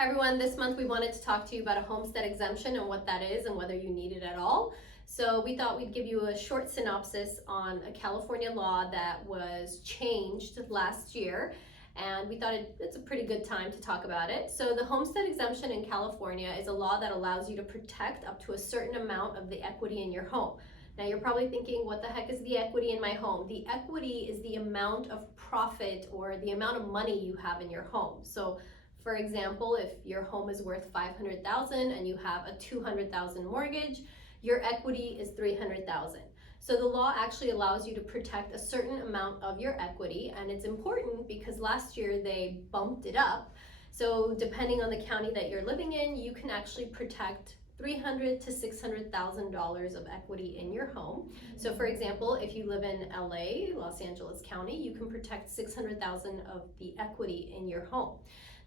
Hi everyone, this month we wanted to talk to you about a homestead exemption and what that is and whether you need it at all. So we thought we'd give you a short synopsis on a California law that was changed last year, and we thought it's a pretty good time to talk about it. So the homestead exemption in California is a law that allows you to protect up to a certain amount of the equity in your home. Now you're probably thinking, what the heck is the equity in my home? The equity is the amount of profit or the amount of money you have in your home. So for example, if your home is worth $500,000 and you have a $200,000 mortgage, your equity is $300,000. So the law actually allows you to protect a certain amount of your equity, and it's important because last year they bumped it up. So depending on the county that you're living in, you can actually protect $300,000 to $600,000 of equity in your home. So for example, if you live in LA, Los Angeles County, you can protect $600,000 of the equity in your home.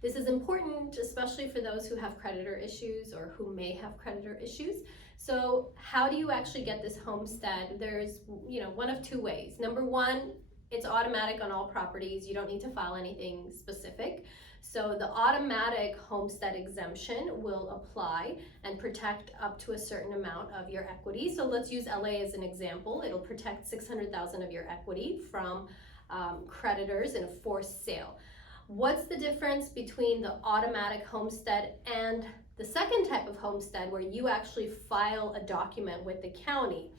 This is important, especially for those who have creditor issues or who may have creditor issues. So how do you actually get this homestead? There's, one of two ways. Number one, it's automatic on all properties. You don't need to file anything specific. So the automatic homestead exemption will apply and protect up to a certain amount of your equity. So let's use LA as an example. It'll protect $600,000 of your equity from creditors in a forced sale. What's the difference between the automatic homestead and the second type of homestead where you actually file a document with the county?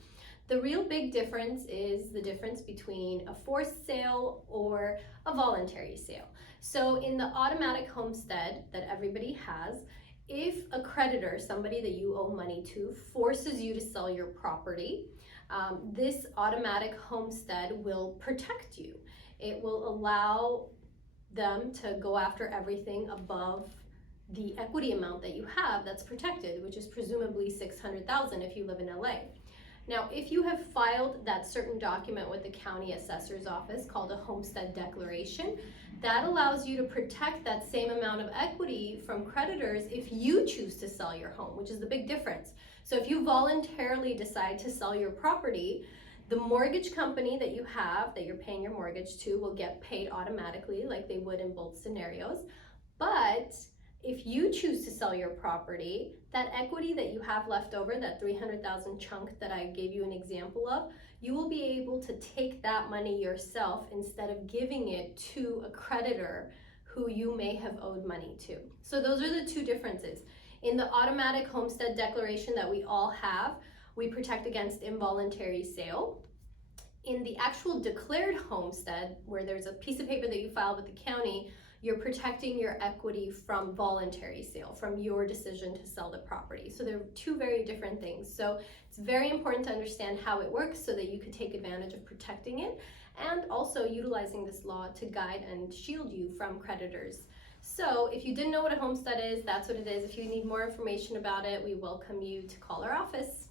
The real big difference is the difference between a forced sale or a voluntary sale. So in the automatic homestead that everybody has, if a creditor, somebody that you owe money to, forces you to sell your property, this automatic homestead will protect you. It will allow them to go after everything above the equity amount that you have that's protected, which is presumably $600,000 if you live in LA. Now, if you have filed that certain document with the county assessor's office called a homestead declaration, that allows you to protect that same amount of equity from creditors if you choose to sell your home, which is the big difference. So if you voluntarily decide to sell your property, the mortgage company that you have, that you're paying your mortgage to, will get paid automatically like they would in both scenarios. But if you choose to sell your property, that equity that you have left over, that $300,000 chunk that I gave you an example of, you will be able to take that money yourself instead of giving it to a creditor who you may have owed money to. So those are the two differences. In the automatic homestead declaration that we all have, we protect against involuntary sale. In the actual declared homestead, where there's a piece of paper that you file with the county, you're protecting your equity from voluntary sale, from your decision to sell the property. So they're two very different things. So it's very important to understand how it works so that you can take advantage of protecting it and also utilizing this law to guide and shield you from creditors. So if you didn't know what a homestead is, that's what it is. If you need more information about it, we welcome you to call our office.